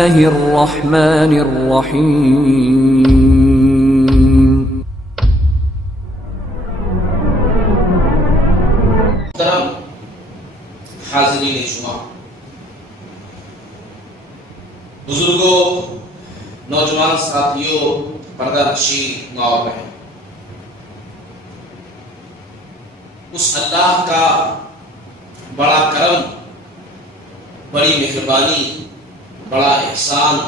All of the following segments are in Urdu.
الرحمن الرحیم. محترم حاضرین جمعہ، بزرگوں، نوجوان ساتھیوں، پردہ نشین ماں اور بہن، اس اللہ کا بڑا کرم، بڑی مہربانی، بڑا احسان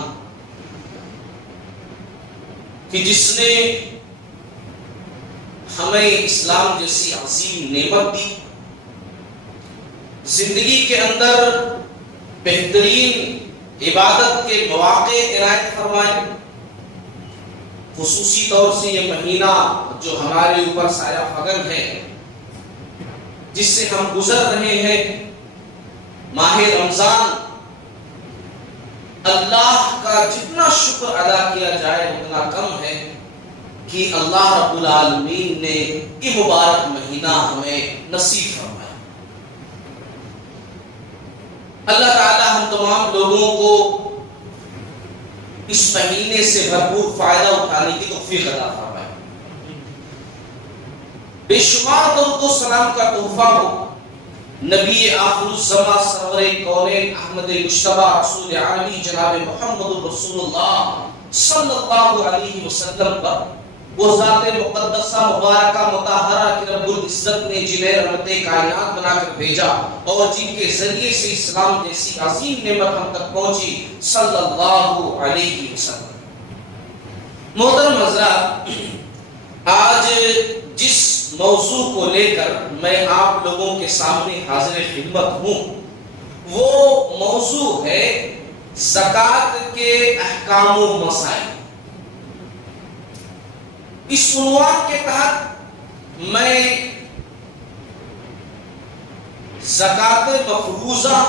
کہ جس نے ہمیں اسلام جیسی عظیم نعمت دی، زندگی کے اندر بہترین عبادت کے مواقع عنایت فرمائے. خصوصی طور سے یہ مہینہ جو ہمارے اوپر سایہ فگن ہے، جس سے ہم گزر رہے ہیں، ماہ رمضان، اللہ کا جتنا شکر ادا کیا جائے اتنا کم ہے کہ اللہ رب العالمین نے یہ مبارک مہینہ ہمیں نصیب فرمایا. اللہ تعالی ہم تمام لوگوں کو اس مہینے سے بھرپور فائدہ اٹھانے کی توفیق عطا فرمائے. بے شمار درود و سلام کا تحفہ ہو نبی آخر الزمان سرور کونین احمد مجتبی رسول عالمی جناب محمد رسول اللہ صلی اللہ علیہ وسلم پر، وہ ذات مقدسہ مبارکہ مطہرہ کہ رب العزت نے جنہیں رحمت کائنات بنا کر بھیجا اور جن کے ذریعے سے اسلام جیسی عظیم نعمت ہم تک پہنچی، صلی اللہ علیہ وسلم. محترم حضرات، آج جس موضوع کو لے کر میں آپ لوگوں کے سامنے حاضر خدمت ہوں، وہ موضوع ہے زکوٰۃ کے احکام و مسائل. اس عنوان کے تحت میں زکوٰۃ مفروضہ،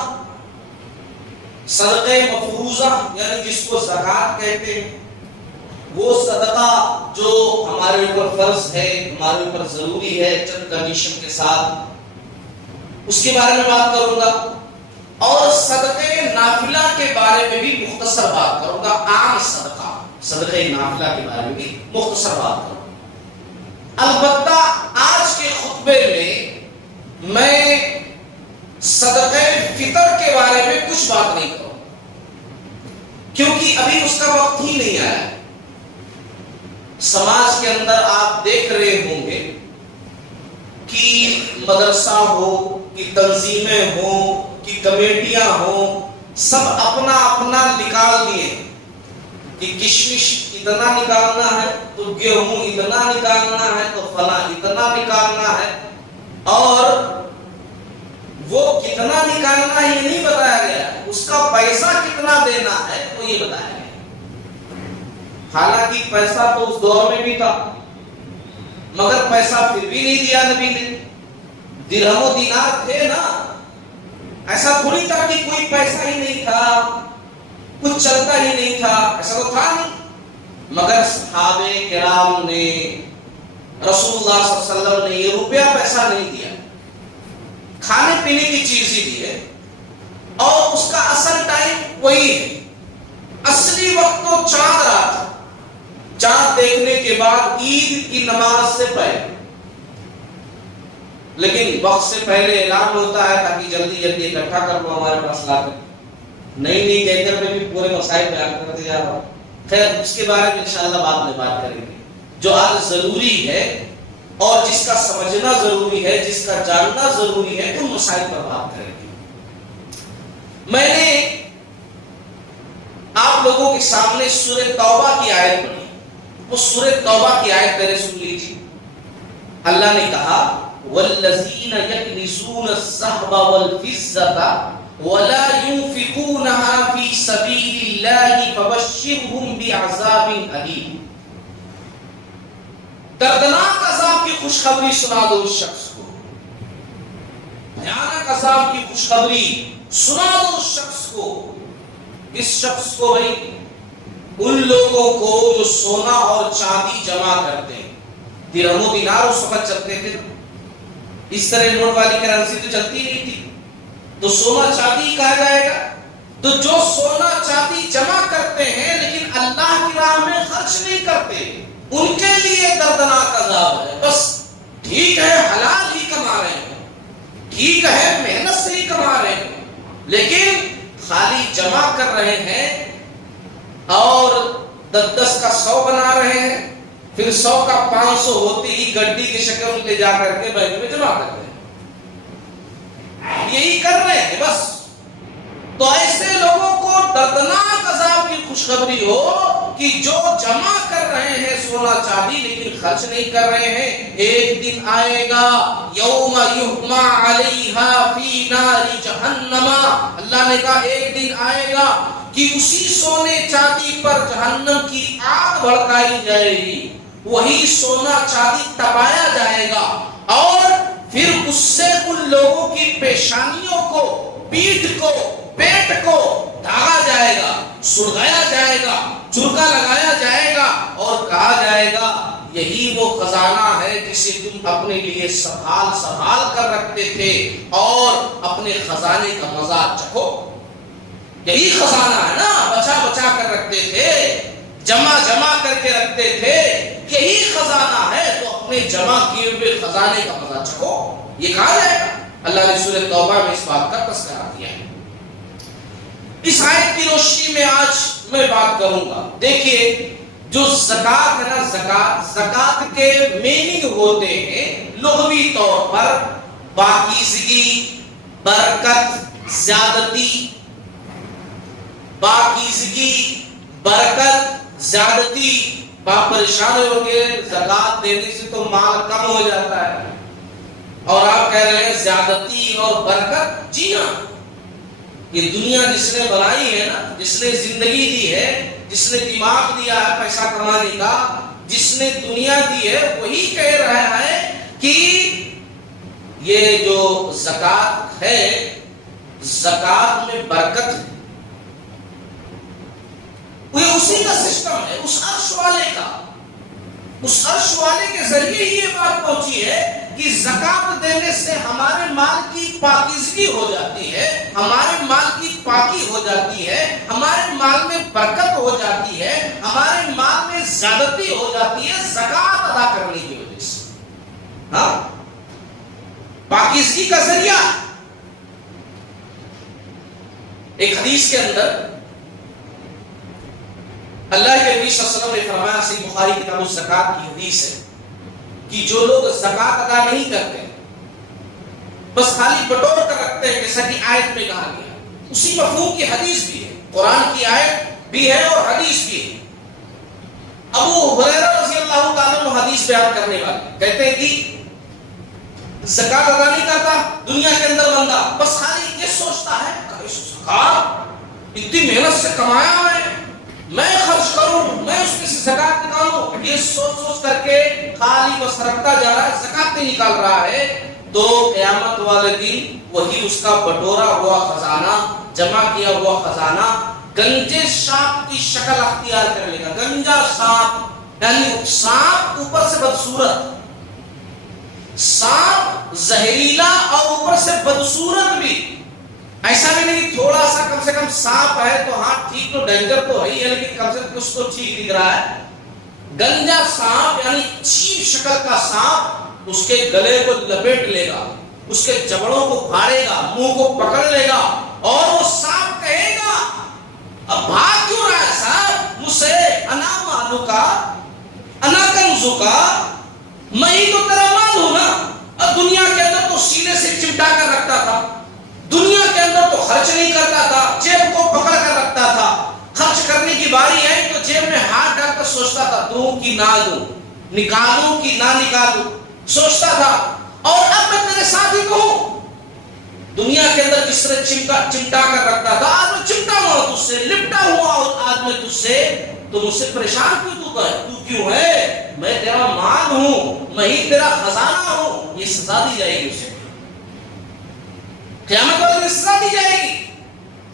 صدقہ مفروضہ یعنی جس کو زکوٰۃ کہتے ہیں، وہ صدقہ جو ہمارے اوپر فرض ہے، ہمارے اوپر ضروری ہے چند کنڈیشن کے ساتھ، اس کے بارے میں بات کروں گا. اور صدقہ نافلہ کے بارے میں بھی مختصر بات کروں گا. عام صدقہ نافلہ کے بارے میں بھی مختصر بات کروں گا. البتہ آج کے خطبے میں صدقہ فطر کے بارے میں کچھ بات نہیں کروں کیونکہ ابھی اس کا وقت ہی نہیں آیا ہے. سماج کے اندر آپ دیکھ رہے ہوں گے کہ مدرسہ ہو، کہ تنظیمیں ہوں، کہ کمیٹیاں ہوں، سب اپنا اپنا نکال دیے کہ کشمش اتنا نکالنا ہے تو گیہوں اتنا نکالنا ہے تو فلاں اتنا نکالنا ہے، اور وہ کتنا نکالنا ہے یہ نہیں بتایا گیا، اس کا پیسہ کتنا دینا ہے تو یہ بتایا گیا. حالانکہ پیسہ تو اس دور میں بھی تھا، مگر پیسہ پھر بھی نہیں دیا نبی نے. درہم و دینار تھے نا، ایسا تھوڑی تھا کہ کوئی پیسہ ہی نہیں تھا، کچھ چلتا ہی نہیں تھا، ایسا تو تھا نہیں. مگر صحابہ کرام نے، رسول اللہ صلی اللہ علیہ وسلم نے یہ روپیہ پیسہ نہیں دیا، کھانے پینے کی چیز ہی دی ہے. اور اس کا اصل ٹائم وہی ہے. اصلی وقت تو چاند رات تھا، چاند دیکھنے کے بعد عید کی نماز سے پہلے، لیکن وقت سے پہلے اعلان ہوتا ہے تاکہ جلدی جلدی اکٹھا کر لو ہمارے پاس لا کر. نہیں کہہ کر میں بھی پورے مسائل بیان کرتے جا رہا ہوں. خیر، اس کے بارے میں انشاءاللہ بعد میں بات کریں گے. جو آج ضروری ہے اور جس کا سمجھنا ضروری ہے، جس کا جاننا ضروری ہے، ان مسائل پر بات کریں گے. میں نے آپ لوگوں کے سامنے سورہ توبہ کی آیت پڑھی. وہ سورہ توبہ کی آیت پہلے سن لیجیے. اللہ نے کہا والذین یکنزون الذهب والفضة ولا ينفقونها في سبيل الله فبشرهم بعذاب أليم. دردناک عذاب کی خوشخبری سنا دو اس شخص کو، بھیانک عذاب کی خوشخبری سنا دو اس شخص کو. اس شخص کو بھائی ان لوگوں کو جو سونا اور چاندی جمع کرتے ہیں. درہم و دینار اس وقت چلتے تھے، اس طرح نوٹ والی کرنسی تو چلتی نہیں تھی، تو سونا چاندی کہا جائے گا. تو جو سونا چاندی جمع خرچ نہیں کرتے ان کے لیے دردناک عذاب ہے. بس ٹھیک ہے حلال ہی کما رہے ہیں, ٹھیک ہے محنت سے ہی کما رہے ہیں, لیکن خالی جمع کر رہے ہیں اور 10 کا 100 بنا رہے ہیں, پھر 100 کا 500 ہوتی ہی گڈی کی شکل میں لے جا کر کے بینک میں جمع کر رہے ہیں. یہی کر رہے ہیں بس. تو ایسے لوگوں کو دردناک عذاب کی خوشخبری ہو کہ جو جمع کر رہے ہیں سونا چاندی لیکن خرچ نہیں کر رہے ہیں, ایک دن آئے گا یوم یحما علیہا فی نار جہنم, اللہ نے کہا ایک دن آئے گا کہ اسی سونے چاندی پر جہنم کی آگ بھڑکائی جائے گی, وہی سونا چاندی تپایا جائے گا اور پھر اس سے ان لوگوں کی پیشانیوں کو, پیٹھ کو, پیٹ کو دھاگا جائے گا, سرغایا جائے گا, چرکا لگایا جائے گا اور کہا جائے گا یہی وہ خزانہ ہے جسے تم اپنے لیے سنبھال کر رکھتے تھے اور اپنے خزانے کا مزہ چکھو. یہی خزانہ ہے نا, بچا کر رکھتے تھے, جمع کر کے رکھتے تھے, یہی خزانہ ہے تو اپنے جمع کیے ہوئے خزانے کا مزہ چکھو. یہ کہا جائے گا. اللہ نے سورہ توبہ میں اس بات کا تذکرہ کیا ہے. اس آیت کی روشنی میں آج میں بات کروں گا. دیکھیے جو زکات ہے نا, زکات کے میننگ ہوتے ہیں لغوی طور پر پاکیزگی, برکت, زیادتی. پاکیزگی, برکت, زیادتی. آپ پریشان ہو گے زکات دینے سے تو مال کم ہو جاتا ہے اور آپ کہہ رہے ہیں زیادتی اور برکت. جی ہاں, یہ دنیا جس نے بنائی ہے نا, جس نے زندگی دی ہے, جس نے دماغ دیا ہے پیسہ کمانے کا, جس نے دنیا دی ہے, وہی کہہ رہا ہے کہ یہ جو زکات ہے, زکات میں برکت ہے. یہ اسی کا سسٹم ہے, اس عرش والے کا. اس عرش والے کے ذریعے ہی یہ بات پہنچی ہے کہ زکات دینے سے ہمارے مال کی پاکیزگی ہو جاتی ہے, ہمارے مال کی پاکی ہو جاتی ہے, ہمارے مال میں برکت ہو جاتی ہے, ہمارے مال میں زیادتی ہو جاتی ہے زکات ادا کرنے کی وجہ سے. ہاں, پاکیزگی کا ذریعہ. ایک حدیث کے اندر اللہ کے نبی صلی اللہ علیہ وسلم نے فرمایا, صحیح بخاری کتاب الزکات کی حدیث ہے کہ جو لوگ زکات ادا نہیں کرتے بس خالی بٹور کر رکھتے ہیں جیسا کہ آیت میں کہا گیا, اسی مفہوم کی حدیث بھی ہے, قرآن کی آیت بھی ہے اور حدیث بھی ہے. ابو ہریرہ رضی اللہ تعالیٰ عنہ حدیث بیان کرنے والے کہتے ہیں کہ زکات ادا نہیں کرتا دنیا کے اندر بندہ, بس خالی یہ سوچتا ہے زکات اتنی محنت سے کمایا میں خرچ کروں, میں اس میں سے زکات نکالوں, یہ سوچ کر کے خالی بس رکھتا جا رہا ہے, زکات نہیں نکال رہا ہے. تو قیامت والے دن وہی اس کا بٹورا ہوا خزانہ, جمع کیا ہوا خزانہ گنجے سانپ کی شکل اختیار کر لے گا. گنجا سانپ یعنی سانپ اوپر سے بدصورت, سانپ زہریلا اور اوپر سے بدصورت بھی. ایسا بھی نہیں تھوڑا سا کم سے کم سانپ ہے تو ہاں ٹھیک, تو ڈینجر تو ہی ہے لیکن کم سے کم کچھ تو ٹھیک دکھ رہا ہے. گنجا سانپ یعنی چیپ شکل کا سانپ اس کے گلے کو لپیٹ لے گا, اس کے جبڑوں کو پھاڑے گا, منہ کو پکڑ لے گا اور وہ سانپ کہے گا اب بھاگ کیوں رہا ہے صاحب مجھ سے, انا مالو کا انا کنزو کا, میں ہی تو تیرا مال ہوں نا. اب دنیا کے اندر تو سینے سے چمٹا کر رکھتا تھا, دنیا کے اندر تو خرچ نہیں کرتا تھا, جیب کو پکڑ کر رکھتا تھا, خرچ کرنے کی باری ہے تو جیب میں ہاتھ ڈال کر سوچتا تھا دوں کہ نہ دوں, نکالوں کہ نہ نکالوں, سوچتا تھا. اور اب میں تیرے ساتھ ہی کہوں دنیا کے اندر جس طرح چمٹا کر رکھتا تھا, آج میں چمٹا ہوا تجھ سے, لپٹا ہوا آج میں تجھ سے, تو مجھ سے پریشان تو کیوں ہے, میں تیرا مال ہوں, میں ہی تیرا خزانہ ہوں. یہ سزا دی جائے گی اسے, قیامت والے دن سزا دی جائے گی.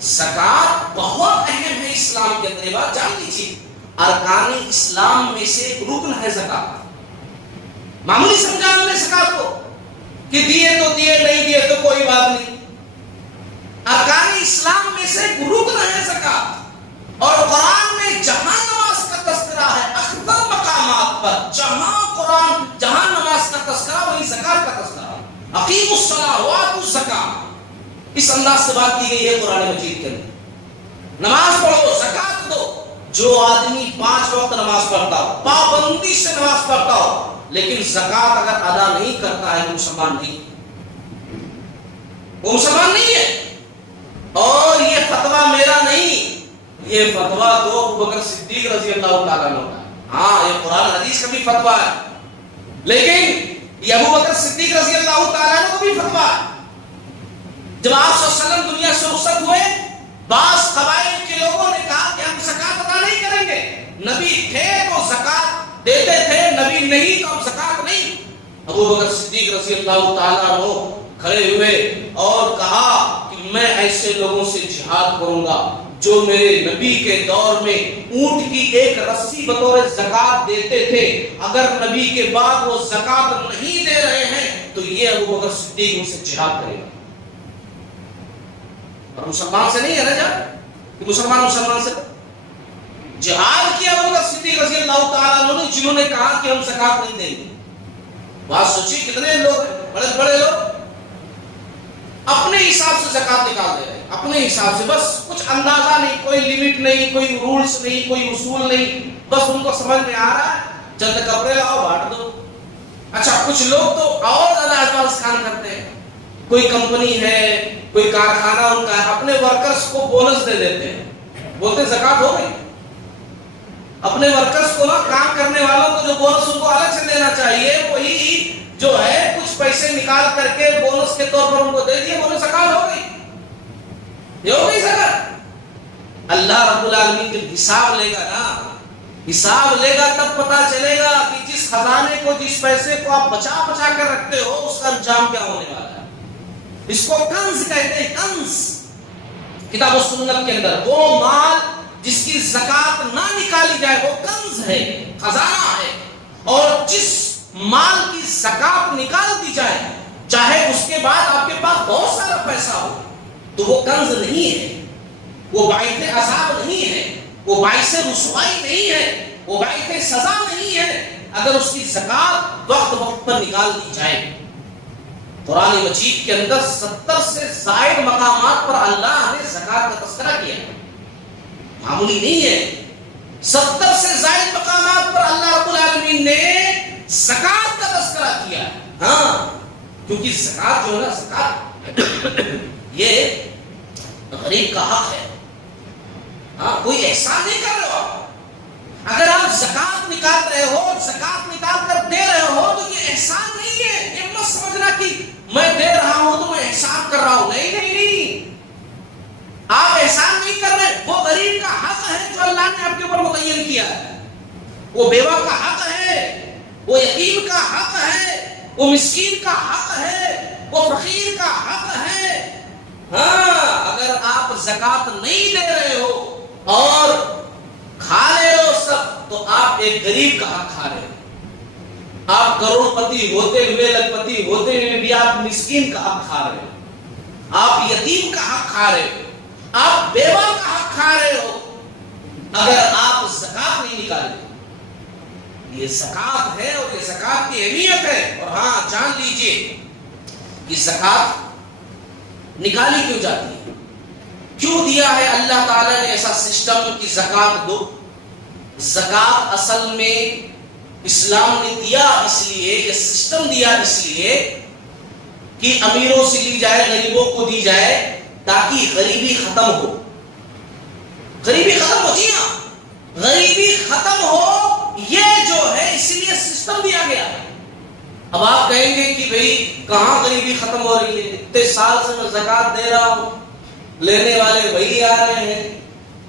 زکات بہت اہم ہے اسلام کے اندر, بات جان لیجیے, ارکان اسلام میں سے ایک رکن ہے زکات. معمولی سمجھا ہم نے زکات کو کہ دیے تو دیے, نہیں دیے تو کوئی بات نہیں. ارکان اسلام میں سے ایک رکن ہے زکات. اور قرآن میں جہاں نماز کا تذکرہ ہے, اقیموا الصلاۃ وآتوا الزکاۃ، اس انداز سے بات کی گئی ہے قرآن مجید کے اندر۔ نماز پڑھو، زکات دو۔ جو آدمی 5 وقت نماز پڑھتا ہو، پابندی سے نماز پڑھتا ہو، لیکن زکات اگر ادا نہیں کرتا ہے، وہ مسلمان نہیں، وہ مسلمان نہیں ہے۔ اور یہ فتویٰ میرا نہیں، یہ فتویٰ تو ابو بکر صدیق رضی اللہ تعالیٰ عنہ کا ہے۔ ہاں یہ قرآن حدیث کا بھی فتویٰ ہے، لیکن یہ ابو بکر صدیق رضی اللہ تعالیٰ عنہ کو بھی فتویٰ ہے۔ جب آپ صلی اللہ علیہ وسلم دنیا سے رخصت ہوئے، بعض قبائل کے لوگوں نے کہا کہ ہم زکات ادا نہیں کریں گے۔ نبی تھے تو زکات دیتے تھے، نبی نہیں تو ہم زکات نہیں۔ ابو بکر صدیق رضی اللہ تعالیٰ عنہ کھڑے ہوئے اور کہا کہ میں ایسے لوگوں سے جہاد کروں گا جو میرے نبی کے دور میں اونٹ کی ایک رسی بطور زکات دیتے تھے، اگر نبی کے بعد وہ زکات نہیں دے رہے ہیں تو یہ ابو بکر صدیق ان سے جہاد کرے گا۔ اور مسلمان سے نہیں ہے نا جب کہ مسلمان سے جہاد کیا ابو بکر صدیق رضی اللہ تعالیٰ عنہ نے، جنہوں نے کہا کہ ہم زکات نہیں دیں گے۔ بات سوچی کتنے لوگ ہیں، بڑے بڑے لوگ اپنے حساب سے زکات نکال دے رہے ہیں، اپنے حساب سے، بس کچھ اندازہ نہیں، کوئی لیمٹ نہیں، کوئی رولز نہیں، کوئی اصول نہیں، بس ان کو سمجھ میں آ رہا ہے چند کپڑے لاؤ بانٹ دو۔ اچھا کچھ لوگ تو اور زیادہ ایڈوانس کام کرتے ہیں، کوئی کمپنی ہے، کوئی کارخانہ ان کا ہے، اپنے ورکرز کو بونس دے دیتے ہیں، بولتے زکات ہو گئی۔ اپنے ورکرز کو نا، کام کرنے والوں کو جو بونس ان کو الگ سے دینا چاہیے، وہی جو ہے کچھ پیسے نکال کر کے بونس کے طور پر ان کو دے دیے، بولے زکات ہو گئی۔ یہ ہو گئی زکات۔ اللہ رب العالمین جب حساب لے گا نا، حساب لے گا تب پتا چلے گا کہ جس خزانے کو، جس پیسے کو آپ بچا بچا کر رکھتے ہو، اس کا انجام کیا ہونے والا ہے۔ اس کو کنز کہتے ہیں، کنز۔ کتاب و سنت کے اندر وہ مال جس کی زکات نہ نکالی جائے وہ کنز ہے، خزانہ ہے، اور جس مال کی زکات نکال دی جائے، چاہے اس کے بعد آپ کے پاس بہت سارا پیسہ ہو، تو وہ کنز نہیں ہے، وہ باعث عذاب نہیں ہے، وہ باعث رسوائی نہیں ہے، وہ باعث سزا نہیں ہے، اگر اس کی زکات وقت وقت پر نکال دی جائے۔ قرآن مجید کے اندر 70 سے زائد مقامات پر اللہ نے زکات کا تذکرہ کیا ہے، معمولی نہیں ہے۔ 70 سے زائد مقامات پر اللہ رب العالمین نے زکات کا تذکرہ کیا ہے۔ ہاں کیونکہ زکات جو ہے نا، زکات یہ غریب کا حق ہے۔ ہاں کوئی احسان نہیں کر رہے ہو، اگر آپ زکات نکال رہے ہو، زکات نکال کر دے رہے ہو تو یہ احسان نہیں ہے۔ یہ مت سمجھنا کہ میں دے رہا ہوں تو میں احسان کر رہا ہوں، نہیں نہیں نہیں، آپ احسان نہیں کر رہے۔ وہ غریب کا حق ہے جو اللہ نے آپ کے اوپر متعین کیا ہے، وہ بیوہ کا حق ہے، وہ یتیم کا حق ہے، وہ مسکین کا حق ہے، وہ فقیر کا حق ہے۔ ہاں اگر آپ زکات نہیں دے رہے ہو اور کھا رہے ہو سب، تو آپ ایک غریب کا حق کھا رہے ہو۔ آپ کروڑ پتی ہوتے ہوئے، لکھ پتی ہوتے ہوئے بھی آپ مسکین کا حق کھا رہے ہو، آپ یتیم کا حق کھا رہے ہو، آپ بیوہ کا حق کھا رہے ہو، اگر آپ زکات نہیں نکالیں۔ یہ زکات ہے اور یہ زکات کی اہمیت ہے۔ اور ہاں جان لیجئے کہ زکات نکالی کیوں جاتی ہے، کیوں دیا ہے اللہ تعالیٰ نے ایسا سسٹم کہ زکات دو۔ زکات اصل میں اسلام نے دیا اس لیے، یہ سسٹم دیا اس لیے کہ امیروں سے لی جائے، غریبوں کو دی جائے، تاکہ غریبی ختم ہو۔ غریبی ختم ہو، جی ہاں غریبی ختم ہو، یہ جو ہے اس لیے سسٹم دیا گیا ہے۔ اب آپ کہیں گے کہ بھئی کہاں غریبی ختم ہو رہی ہے، اتنے سال سے میں زکات دے رہا ہوں، لینے والے وہی آ رہے ہیں،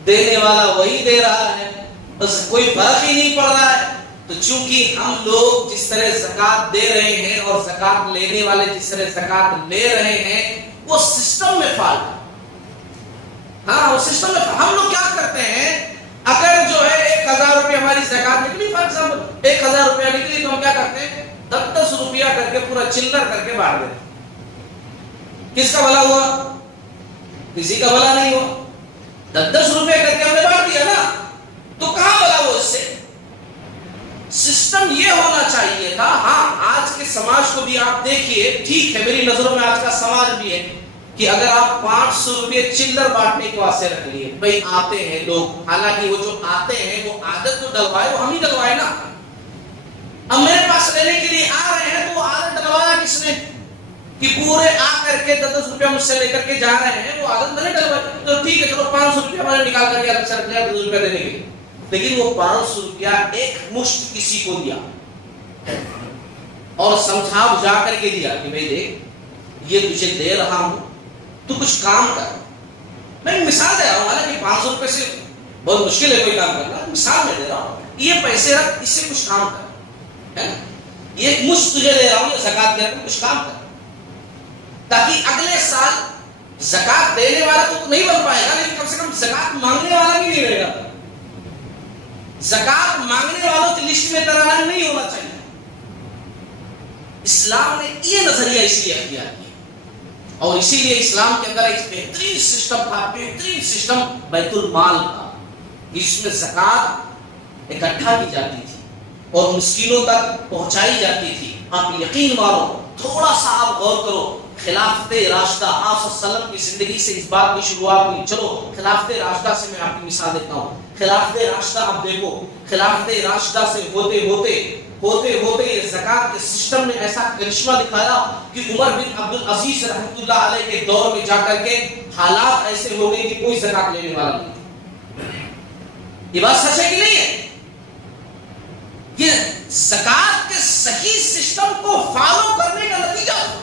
دینے والا وہی دے رہا ہے، بس کوئی فرق ہی نہیں پڑ رہا ہے۔ تو چونکہ ہم لوگ جس طرح زکات دے رہے ہیں اور زکات لینے والے جس طرح زکات لے رہے ہیں، وہ سسٹم میں فالٹ ہے۔ ہاں وہ سسٹم میں ہم لوگ کیا کرتے ہیں، اگر جو ہے 1000 روپے ہماری زکات نکلی، فار ایگزامپل 1000 روپیہ نکلی، تو ہم کیا کرتے ہیں 10 روپیہ کر کے پورا چلر کر کے بانٹ دیتے ہیں۔ کس کا بھلا ہوا؟ کسی کا بھلا نہیں ہوا۔ 10 روپے کر کے ہم نے بانٹ دیا نا، تو کہاں بھلا ہو اس سے؟ سسٹم یہ ہونا چاہیے تھا۔ ہاں آج کے سماج کو بھی آپ دیکھیے، ٹھیک ہے میری نظروں میں آج کا سماج بھی ہے کہ اگر آپ 500 روپے چلر بانٹنے کے واسطے رکھ لیے، بھائی آتے ہیں لوگ، حالانکہ وہ جو آتے ہیں وہ عادت تو ڈلوائے، وہ ہم ہی ڈلوائے نا. اب میرے پاس لینے کے لیے آ رہے ہیں تو وہ عادت ڈلوایا کس نے کہ پورے آ کر کے 10 روپیہ مجھ سے لے کر کے جا رہے ہیں، وہ عادت میں نے ڈلوائی. تو ٹھیک ہے چلو 500 روپیہ میں نے نکال کر کے الگ سے رکھ لیا 10 روپیہ دینے کے لیے، لیکن وہ 500 روپیہ ایک مشت کسی کو دیا اور سمجھا بجھا کر کے دیا کہ بھائی دیکھ یہ تجھے دے رہا ہوں، تو کچھ کام کر. میں مثال دے رہا ہوں، حالانکہ 500 روپے سے بہت مشکل ہے کوئی کام کرنا، مثال میں دے رہا ہوں. یہ پیسے رکھ، اس سے کچھ کام کر، ہے نا؟ یہ ایک مشت تجھے دے رہا ہوں، یہ زکات کے رقم کچھ کام کر، تاکہ اگلے سال زکات دینے والا تو نہیں بن پائے گا، لیکن کم سے کم زکات مانگنے والا بھی نہیں رہے گا. زکات مانگنے والوں کی لسٹ میں تیرا نام نہیں ہونا چاہیے. اسلام نے یہ نظریہ اس لیے اختیار کیا اور اسی لیے اسلام کے اندر ایک بہترین سسٹم تھا، بہترین سسٹم بیت المال کا، جس میں زکات اکٹھا کی جاتی تھی اور مسکینوں تک پہنچائی جاتی تھی. آپ یقین مانو، تھوڑا سا آپ غور کرو، خلافت راشدہ آپ صلی اللہ علیہ وسلم کی زندگی سے اس بات کی شروعات ہوئی. چلو خلافت راشدہ سے میں آپ کی مثال دیتا ہوں. خلافت راشدہ آپ دیکھو، خلافت راشدہ سے ہوتے ہوتے یہ زکات کے سسٹم نے ایسا کرشمہ دکھایا کہ عمر بن عبد العزیز رحمۃ اللہ علیہ کے دور میں جا کر کے حالات ایسے ہو گئے کہ کوئی زکات لینے والا نہیں. یہ بات سچ ہے کہ نہیں ہے؟ یہ زکات کے صحیح سسٹم کو فالو کرنے کا نتیجہ تھا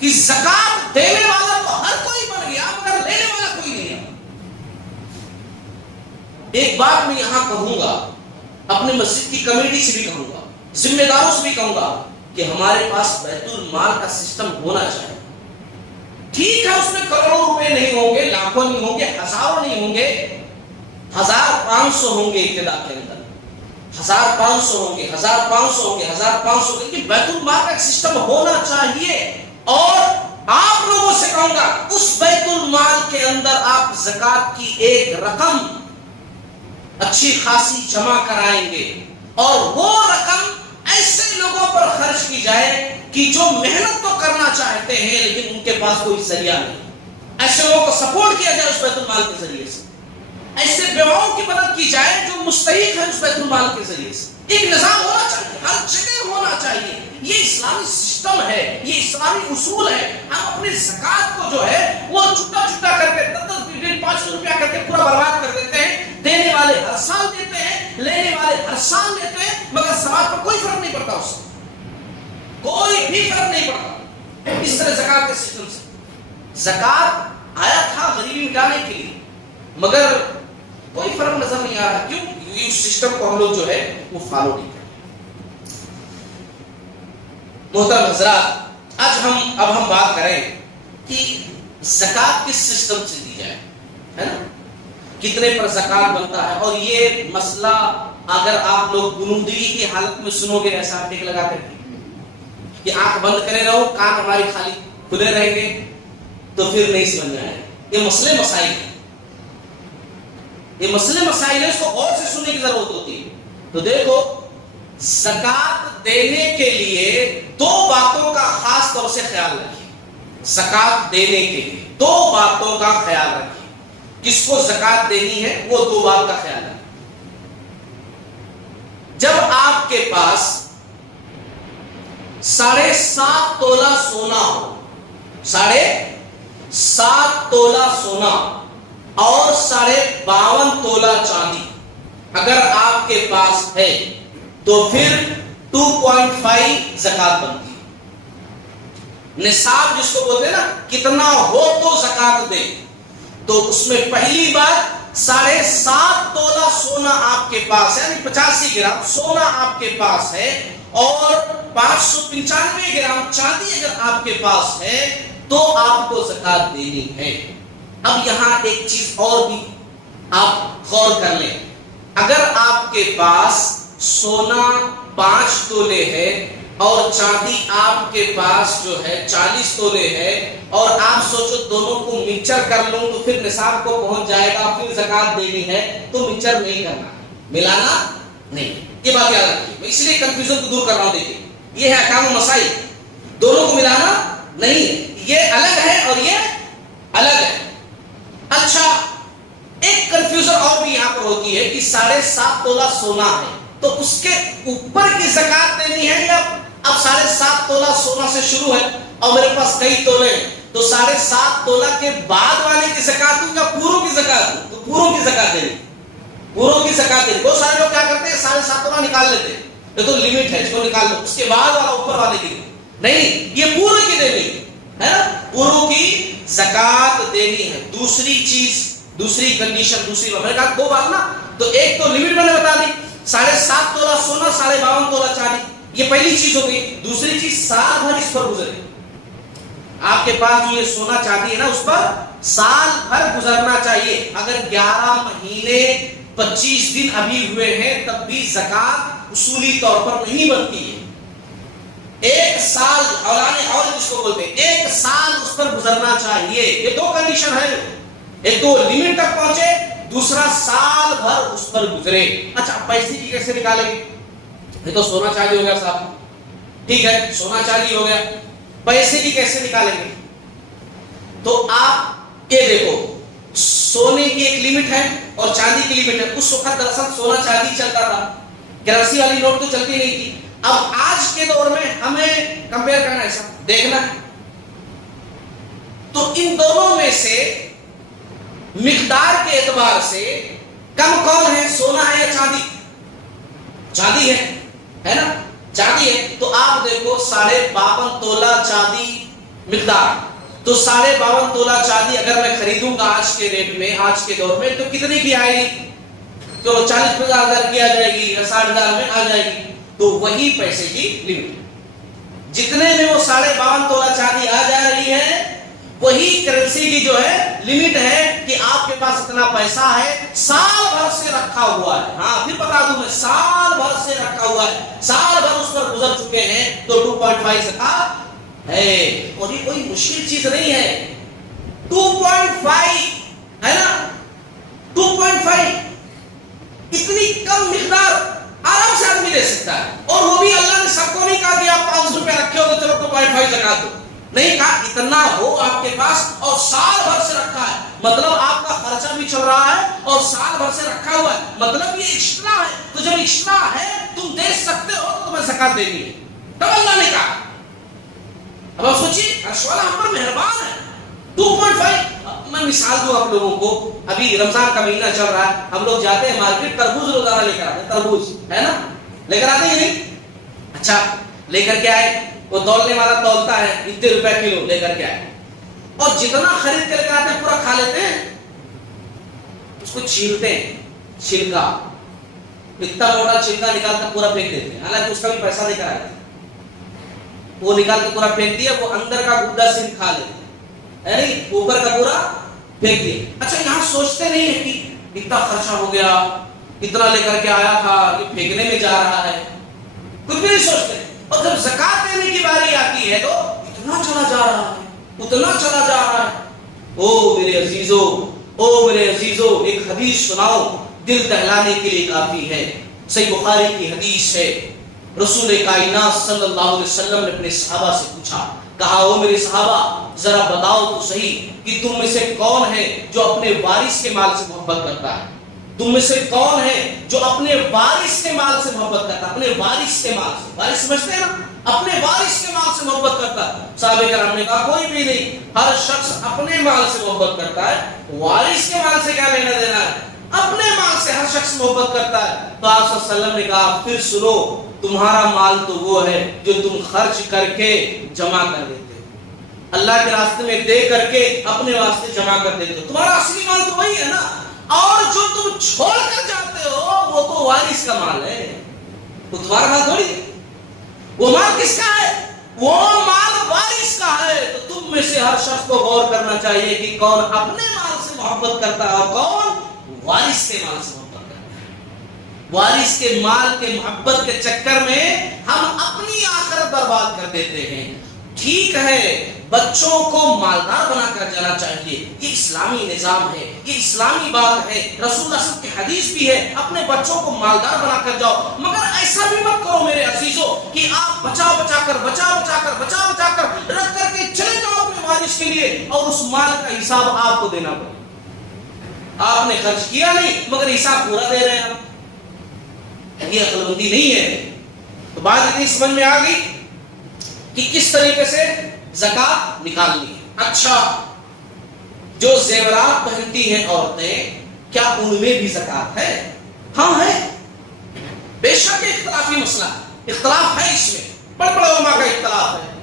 کہ زکات دینے والا تو ہر کوئی بن گیا مگر لینے والا کوئی نہیں ہے. ایک بات میں یہاں کہوں گا، اپنے مسجد کی کمیٹی سے بھی کہوں گا، ذمہ داروں سے بھی کہوں گا کہ ہمارے پاس بیت المال کا سسٹم ہونا چاہیے. ٹھیک ہے اس میں کروڑوں روپے نہیں ہوں گے، لاکھوں نہیں ہوں گے، ہزاروں نہیں ہوں گے، 1500 ہوں گے ابتدا کے اندر، 1500 ہوں گے، 1500 ہوں گے، 1500، لیکن بیت المال کا ایک سسٹم ہونا چاہیے. اور آپ لوگوں سے کہوں گا اس بیت المال کے اندر آپ زکات کی ایک رقم اچھی خاصی جمع کرائیں گے اور وہ رقم ایسے لوگوں پر خرچ کی جائے کہ جو محنت تو کرنا چاہتے ہیں لیکن ان کے پاس کوئی ذریعہ نہیں. ایسے لوگوں کو سپورٹ کیا جائے اس بیت المال کے ذریعے سے، ایسے بیواؤں کی مدد کی جائے جو مستحق ہیں اس بیت المال کے ذریعے سے. ایک نظام ہونا چاہیے، ہر جگہ ہونا چاہیے. یہ اسلامی سسٹم ہے، یہ اسلامی اصول ہے. ہم اپنی زکات کو جو ہے وہ چھٹا چھٹا کر کے 10 500 روپیہ کر کے پورا برباد کر دیتے ہیں. دینے والے ہر سال دیتے ہیں، لینے والے ہر سال دیتے ہیں، مگر سماج پر کوئی فرق نہیں پڑتا، اس سے کوئی بھی فرق نہیں پڑتا. اس طرح زکات کے سسٹم سے زکات آیا تھا غریبی مٹانے کے لیے، مگر کوئی فرق نظر نہیں آ رہا. کیوں؟ اس سسٹم کو ہم لوگ جو ہے وہ فالو نہیں کرتے. محترم حضرات، آج ہم بات کریں کہ زکات کس سسٹم سے دی جائے، ہے نا؟ کتنے پر زکات بنتا ہے. اور یہ مسئلہ اگر آپ لوگ گنودگی کی حالت میں سنو گے، ایسا ٹیک لگا کر کہ آنکھ بند کرے رہو، کان ہماری خالی کھلے رہیں گے، تو پھر نہیں سمجھ میں آئے. یہ مسئلے مسائل ہیں، یہ مسئلے مسائل ہیں، اس کو غور سے سننے کی ضرورت ہوتی ہے. تو دیکھو، زکات دینے کے لیے 2 باتوں کا خاص طور سے خیال رکھیے. زکات دینے کے لیے 2 باتوں کا خیال رکھیے. کس کو زکات دینی ہے وہ 2 بات کا خیال رکھیے. جب آپ کے پاس 7.5 تولہ سونا ہو، 7.5 تولہ سونا اور 52.5 تولہ چاندی اگر آپ کے پاس ہے تو پھر 2.5 زکات بنتی ہے. نصاب جس کو بولتے ہیں نا، کتنا ہو تو زکات دے. تو اس میں پہلی بات 7.5 تولہ سونا آپ کے پاس ہے، یعنی 85 گرام سونا آپ کے پاس ہے، اور 595 گرام چاندی اگر آپ کے پاس ہے تو آپ کو زکات دینی ہے. اب یہاں ایک چیز اور بھی آپ غور کر لیں. اگر آپ کے پاس سونا 5 تولے ہے اور چاندی آپ کے پاس جو ہے 40 تولے ہے، اور آپ سوچو دونوں کو مکسچر کر لوں تو پھر نصاب کو پہنچ جائے گا، پھر زکات دینی ہے، تو مکسچر نہیں کرنا، ملانا نہیں. یہ بات یاد رکھیے، میں اس لیے کنفیوژن کو دور کر رہا ہوں. دیکھیے یہ ہے احکام و مسائل، دونوں کو ملانا نہیں ہے، یہ الگ ہے اور یہ الگ ہے۔ اچھا ایک کنفیوژن اور بھی یہاں پر ہوتی ہے کہ 7.5 تولہ سونا ہے تو اس کے اوپر کی زکات دینی ہے یا اب 7.5 تولہ سونا سے شروع ہے اور میرے پاس کئی تولے ہیں تو 7.5 تولہ کے بعد والے کی زکات دوں یا پوروں کی زکات دوں؟ تو پوروں کی زکات دینی، پوروں کی زکات دینی۔ بہت سارے لوگ کیا کرتے ہیں 7.5 تولہ نکال لیتے ہیں، یہ تو لمٹ ہے، اس کو نکال لو، اس کے بعد والا اوپر والے کی نہیں، یہ پورے کی دینی ہے نا، پوروں کی زکات دینی ہے۔ دوسری چیز، دوسری کنڈیشن، دوسری میں نے کہا 2 بات نا، تو ایک تو لمٹ میں نے بتا دی 7.5 تولہ سونا 52.5 تولہ چاندی، یہ پہلی چیز ہو گئی۔ دوسری چیز سال بھر اس پر گزرے، آپ کے پاس جو یہ سونا چاندی ہے نا اس پر سال بھر گزرنا چاہیے۔ اگر 11 مہینے 25 دن ابھی ہوئے ہیں تب بھی زکات اصولی طور پر نہیں بنتی ہے۔ 1 سال اولان اول جس کو بولتے ہیں 1 سال اس پر گزرنا چاہیے۔ یہ 2 کنڈیشن ہے، ایک تو لمٹ تک پہنچے، دوسرا سال بھر اس پر گزرے۔ اچھا پیسے کی کیسے نکالیں گے؟ یہ تو سونا چاندی ہو گیا صاحب، ٹھیک ہے سونا چاندی ہو گیا، پیسے کی کیسے نکالیں گے؟ تو آپ یہ دیکھو سونے کی ایک لمٹ ہے اور چاندی کی لمٹ ہے۔ اس وقت دراصل سونا چاندی چلتا تھا، کرنسی والی نوٹ تو چلتی نہیں تھی۔ اب آج کے دور میں ہمیں کمپیئر کرنا ہے، سب دیکھنا ہے، تو ان دونوں میں سے مقدار کے اعتبار سے کم کون ہے، سونا ہے یا چاندی؟ چاندی ہے نا، چاندی ہے۔ تو آپ دیکھو 52.5 تولہ چاندی مقدار، تو 52.5 تولہ چاندی اگر میں خریدوں گا آج کے ریٹ میں، آج کے دور میں، تو کتنے کی آئے گی؟ تو 40-50 ہزار کی آ جائے گی یا 60 ہزار میں آ جائے گی۔ تو وہی پیسے کی لمٹ، جتنے میں وہ 52.5 تولہ چاندی آ جا رہی ہے وہی کرنسی کی جو ہے لمٹ ہے کہ آپ کے پاس اتنا پیسہ ہے، سال بھر سے رکھا ہوا ہے۔ ہاں پھر بتا دوں میں، سال بھر سے رکھا ہوا ہے، سال بھر اس پر گزر چکے ہیں تو 2.5 زکات ہے۔ اور یہ کوئی مشکل چیز نہیں ہے، 2.5 ہے نا، 2.5 اتنی کم مقدار آرام سے آدمی دے سکتا ہے۔ اور وہ بھی اللہ نے سب کو نہیں کہا کہ آپ 500 روپے رکھے ہو تو چلو 2.5 زکات دو، نہیں کہا اتنا ہو آپ کے پاس اور سال بھر سے رکھا ہے، مطلب آپ کا خرچہ بھی چل رہا ہے اور سال بھر سے رکھا ہوا ہے، مطلب یہ ایکسٹرا ہے۔ تو جب ایکسٹرا ہے تم دے سکتے ہو تو تمہیں زکات دینی ہے، تب اللہ نے کہا۔ اب آپ سوچیے عرش والا ہم پر مہربان ہے۔ 2.5 میں مثال دوں آپ لوگوں کو، ابھی رمضان کا مہینہ چل رہا ہے، ہم لوگ جاتے ہیں مارکیٹ، تربوز روزانہ لے کر آتے ہیں، تربوز ہے نا، لے کر آتے ہیں نہیں؟ اچھا لے کر کے آئے، وہ تولنے والا تولتا ہے اتنے روپے کلو، لے کر کے آئے اور جتنا خرید کر کے آتے ہیں پورا کھا لیتے ہیں، اس کو چھیلتے ہیں، چھلکا اتنا موٹا چھلکا نکال کر پورا پھینک دیتے ہیں، حالانکہ اس کا بھی پیسہ دے کر آئے، وہ نکال کے پورا پھینک دیا، وہ اندر کا گودا صرف کھا لیتے ہیں، یعنی اوپر کا پورا پھینک دیا۔ اچھا یہاں سوچتے نہیں ہے کہ اتنا خرچہ ہو گیا، اتنا لے کر کے آیا تھا، یہ پھینکنے میں جا رہا ہے، کچھ بھی نہیں سوچتے۔ اور جب زکات دینے کی باری آتی ہے تو اتنا چلا جا رہا ہے، اتنا چلا جا رہا ہے۔ او میرے عزیزو، او میرے عزیزو، ایک حدیث سناؤ، دل دہلانے کے لیے کافی ہے۔ صحیح بخاری کی حدیث ہے، رسول کائنات صلی اللہ علیہ وسلم نے اپنے صحابہ سے پوچھا، کہا او میرے صحابہ ذرا بتاؤ تو صحیح کہ تم میں سے کون ہے جو اپنے وارث کے مال سے محبت کرتا ہے؟ تم میں سے کون ہے جو اپنے وارث کے مال سے محبت کرتا ہے؟ اپنے وارث کے مال سے، وارث سمجھتے ہیں نا، اپنے وارث کے مال سے محبت کرتا ہے۔ صحابہ کرام نے کہا کوئی بھی نہیں، ہر شخص اپنے مال سے محبت کرتا ہے، وارث کے مال سے کیا لینا دینا ہے؟ اپنے مال سے ہر شخص محبت کرتا ہے۔ تو آپ صلی اللہ علیہ وسلم نے کہا پھر سنو، تمہارا مال تو وہ ہے جو تم خرچ کر کے جمع کر دیتے ہو، اللہ کے راستے میں دے کر کے اپنے واسطے جمع کر دیتے ہو، تمہارا اصلی مال تو وہی ہے نا۔ اور جو تم چھوڑ کر جاتے ہو وہ تو وارث کا مال ہے، وہ تمہارا مال تھوڑی ہے۔ وہ مال کس کا ہے؟ وہ مال وارث کا ہے۔ تو تم میں سے ہر شخص کو غور کرنا چاہیے کہ کون اپنے مال سے محبت کرتا ہے اور کون وارث کے مال سے محبت کرتا ہے۔ وارث کے مال کے محبت کے چکر میں ہم اپنی آخرت برباد کر دیتے ہیں۔ ٹھیک ہے بچوں کو مالدار بنا کر جانا چاہیے. یہ اسلامی نظام ہے, یہ اسلامی بات ہے. رسول اللہ صلی اللہ علیہ وسلم کی حدیث بھی ہے, اپنے بچوں کو مالدار بنا کر جاؤ. مگر ایسا بھی مت کرو میرے عزیزو کہ آپ بچا بچا کر رکھ کر کے چلے جاؤ اپنے والد کے لیے, اور اس مال کا حساب آپ کو دینا پڑے. آپ نے خرچ کیا نہیں مگر حساب پورا دے رہے ہیں آپ. یہ عقل مندی نہیں ہے. تو بات اتنی سمجھ میں آ گئی کہ کس طریقے سے زکات نکالنی ہے. اچھا, جو زیورات پہنتی ہیں عورتیں, کیا ان میں بھی زکات ہے؟ ہاں ہے. بے شک اختلافی مسئلہ ہے, اختلاف ہے اس میں, بڑے بڑے علماء کا اختلاف ہے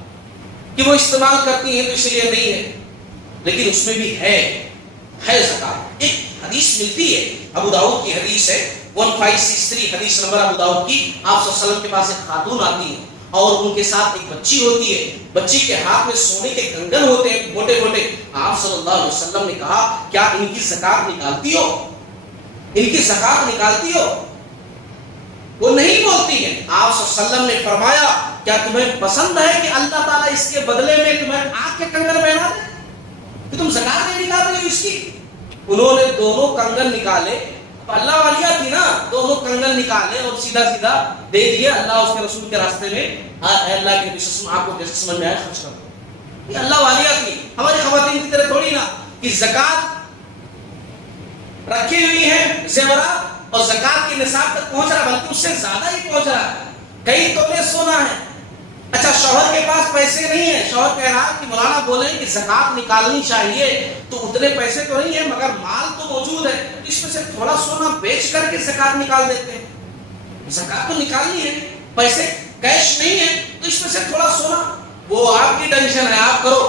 کہ وہ استعمال کرتی ہیں تو اس لیے نہیں ہے, لیکن اس میں بھی ہے زکات. ایک حدیث ملتی ہے, ابو داؤد کی حدیث ہے 1563 حدیث نمبر ابو داؤد کی. آپ صلی اللہ علیہ وسلم کے پاس ایک خاتون آتی ہے اور ان کے ساتھ ایک بچی ہوتی ہے. بچی کے ہاتھ میں سونے کے کنگن ہوتے ہیں موٹے موٹے. آپ صلی اللہ علیہ وسلم نے کہا کیا ان کی زکات نکالتی ہو؟ ان کی زکات نکالتی ہو؟ وہ نہیں بولتی ہے. آپ صلی اللہ علیہ وسلم نے فرمایا کیا تمہیں پسند ہے کہ اللہ تعالیٰ اس کے بدلے میں تمہیں آنکھ کے کنگن پہنا دے کہ تم زکات نہیں نکال رہی ہو اس کی؟ انہوں نے دونوں کنگن نکالے. اللہ والیہ تھی نا, دونوں کنگن نکالے اور سیدھا سیدھا دے دیے اللہ اس کے رسول کے راستے میں. اللہ کے نبی آپ کو جیسے سمجھ میں آیا خرچ کر دو. یہ اللہ والیہ تھی, ہماری خواتین کی طرح تھوڑی نا کہ زکات رکھی ہوئی ہے زیورات اور زکات کی نصاب تک پہنچ رہا, بلکہ اس سے زیادہ ہی پہنچ رہا ہے. کئی تولے سونا ہے. اچھا, شوہر کے پاس پیسے نہیں ہے, شوہر کہہ رہا کہ مولانا بولیں کہ زکات نکالنی چاہیے, تو اتنے پیسے تو نہیں ہے مگر مال تو موجود ہے, اس میں سے تھوڑا سونا بیچ کر کے زکات نکال دیتے ہیں. زکات تو نکالنی ہے, پیسے کیش نہیں ہے تو اس میں سے تھوڑا سونا, وہ آپ کی ٹینشن ہے, آپ کرو,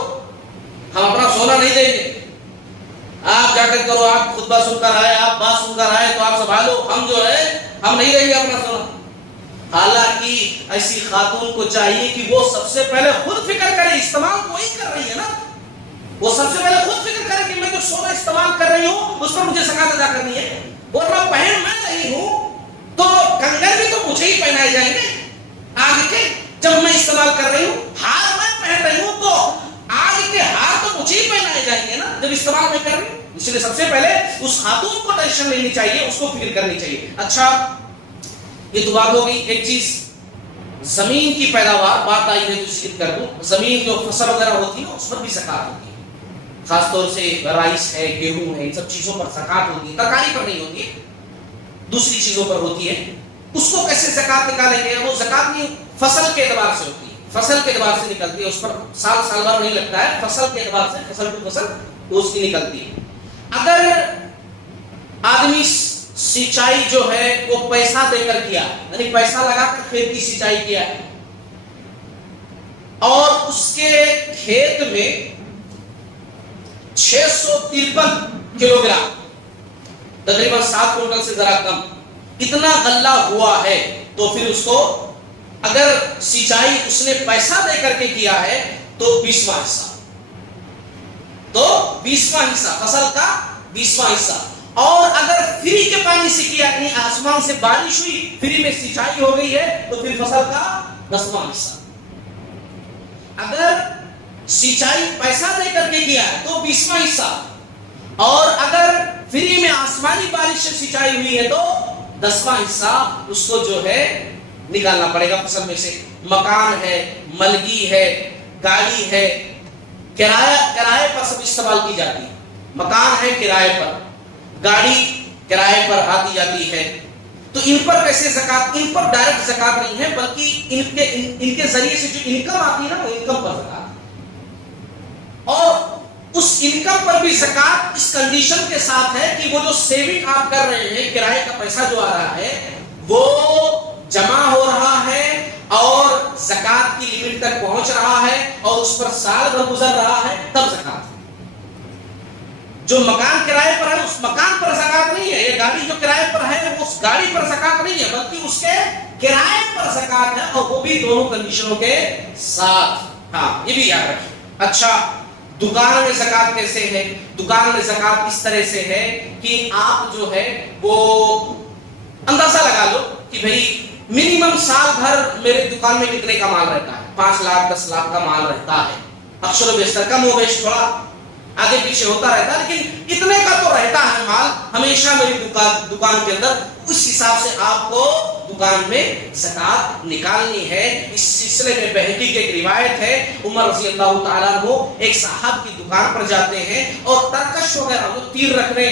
ہم اپنا سونا نہیں دیں گے. آپ جا کر کرو, آپ خطبہ سن کر آئے, آپ بات سن کر آئے تو آپ سنبھالو, ہم جو ہے ہم نہیں دیں گے اپنا سونا. حالانکہ ایسی خاتون کو چاہیے کہ وہ سب سے پہلے خود فکر کرے, استعمال وہی کر رہی ہے نا, وہ سب سے پہلے خود فکر کرے کہ میں جو سونا استعمال کر رہی ہوں اس پر مجھے زکات ادا کرنی ہے. اور میں پہن میں رہی ہوں تو کنگن بھی تو مجھے ہی پہنائے جائیں گے آگے کے, جب میں استعمال کر رہی ہوں. ہار میں پہن رہی ہوں تو آگے کے ہار تو مجھے ہی پہنائے جائیں گے نا جب استعمال میں کر رہی ہوں. اس لیے سب سے پہلے اس خاتون کو ٹینشن لینی چاہیے, اس کو فکر کرنی چاہیے. اچھا, یہ تو بات ہو گئی. ایک چیز زمین کی پیداوار, بات آئی ہے تو ذکر کر دوں. زمین جو فصل وغیرہ ہوتی ہے اس پر بھی زکات ہوتی ہے, خاص طور سے رائس ہے, گیہوں ہے, ان سب چیزوں پر زکات ہوتی ہے. ترکاری پر نہیں ہوتی ہے, دوسری چیزوں پر ہوتی ہے. اس کو کیسے زکات نکالیں گے؟ وہ زکات نہیں, فصل کے اعتبار سے ہوتی ہے, فصل کے اعتبار سے نکلتی ہے. اس پر سال بھر نہیں لگتا ہے, فصل کے اعتبار سے, فصل ٹو فصل اس کی نکلتی ہے. اگر آدمی سینچائی جو ہے وہ پیسہ دے کر کیا, یعنی پیسہ لگا کر کھیت کی سینچائی کیا اور اس کے کھیت میں 653 کلو گرام, تقریباً 7 کنٹل سے ذرا کم, اتنا غلہ ہوا ہے, تو پھر اس کو اگر سینچائی اس نے پیسہ دے کر کے کیا ہے تو 20واں حصہ, تو 20واں حصہ فصل کا 20واں حصہ. اور اگر فری کے پانی سے کیا, یعنی آسمان سے بارش ہوئی, فری میں سینچائی ہو گئی ہے, تو پھر فصل کا 10واں حصہ. اگر سینچائی پیسہ دے کر کے کیا ہے تو 20واں حصہ, اور اگر فری میں آسمانی بارش سے سینچائی ہوئی ہے تو 10واں حصہ اس کو جو ہے نکالنا پڑے گا فصل میں سے. مکان ہے, ملگی ہے, گاڑی ہے, کرائے پر سب استعمال کی جاتی ہے. مکان ہے کرائے پر, گاڑی کرائے پر آتی جاتی ہے, تو ان پر کیسے زکات؟ ان پر ڈائریکٹ زکات نہیں ہے, بلکہ ان کے ذریعے سے جو انکم آتی ہے نا, وہ انکم پر زکات ہے. اور اس انکم پر بھی زکات اس کنڈیشن کے ساتھ ہے کہ وہ جو سیونگ آپ کر رہے ہیں, کرائے کا پیسہ جو آ رہا ہے وہ جمع ہو رہا ہے اور زکات کی لمٹ تک پہنچ رہا ہے اور اس پر سال بھر گزر رہا ہے, تب زکات ہے. جو مکان کرائے پر ہے اس مکان پر زکات نہیں ہے, یہ گاڑی جو کرائے پر ہے اس گاڑی پر زکات نہیں ہے, بلکہ اس کے کرائے پر زکات ہے, اور وہ بھی دونوں کنڈیشنوں کے ساتھ. ہاں, یہ بھی یاد رکھیں. اچھا, دکان میں زکات کیسے ہے؟ دکان میں زکات اس طرح سے ہے کہ آپ جو ہے وہ اندازہ لگا لو کہ بھئی منیمم سال بھر میرے دکان میں کتنے کا مال رہتا ہے, 5 لاکھ 10 لاکھ کا مال رہتا ہے. اکثر و بیشتر کم و بیش تھوڑا آگے پیچھے ہوتا رہتا ہے، لیکن اتنے کا تو رہتا ہے مال ہمیشہ میری دکان کے اندر، اس حساب سے آپ کو دکان میں زکات نکالنی ہے۔ اس سلسلے میں بہقی کی ایک روایت ہے، عمر رضی اللہ تعالیٰ عنہ ایک صاحب کی دکان پر جاتے ہیں اور ترکش وغیرہ وہ تیر رکھنے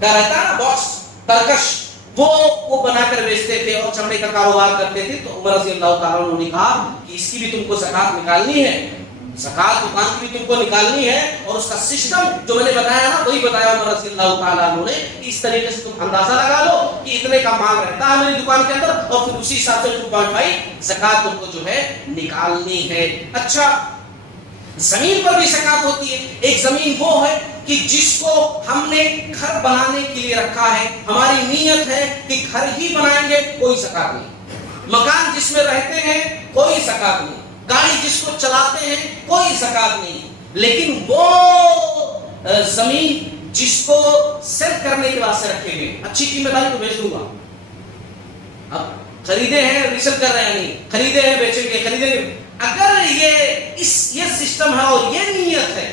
کا رہتا ہے نا باکس، ترکش وہ بنا کر بیچتے تھے اور چمڑے کا کاروبار کرتے تھے۔ تو عمر رضی اللہ تعالیٰ عنہ نے کہا کہ اس کی بھی تم کو زکات نکالنی ہے، زکات دکان کی بھی تم کو نکالنی ہے، اور اس کا سسٹم جو میں نے بتایا نا وہی بتایا عمر رضی اللہ تعالیٰ عنہ نے، اس طریقے سے تم اندازہ لگا لو کہ اتنے کا مال رہتا ہے میری دکان کے اندر، اور پھر اسی حساب سے 2.5 زکات تم کو جو ہے نکالنی ہے۔ اچھا، زمین پر بھی زکات ہوتی ہے۔ ایک زمین وہ ہے کہ جس کو ہم نے گھر بنانے کے لیے رکھا ہے، ہماری نیت ہے کہ گھر ہی بنائیں گے، کوئی زکات نہیں۔ مکان جس میں رہتے ہیں کوئی زکات نہیں، گاڑی جس کو چلاتے ہیں کوئی زکات نہیں، لیکن وہ زمین جس کو سیل کرنے کے واسطے رکھے گئے، اچھی قیمت آئی تو بیچ دوں گا، اب خریدے ہیں ریسل کر رہے ہیں، نہیں خریدے ہیں بیچیں گے، خریدیں گے، اگر یہ سسٹم ہے اور یہ نیت ہے،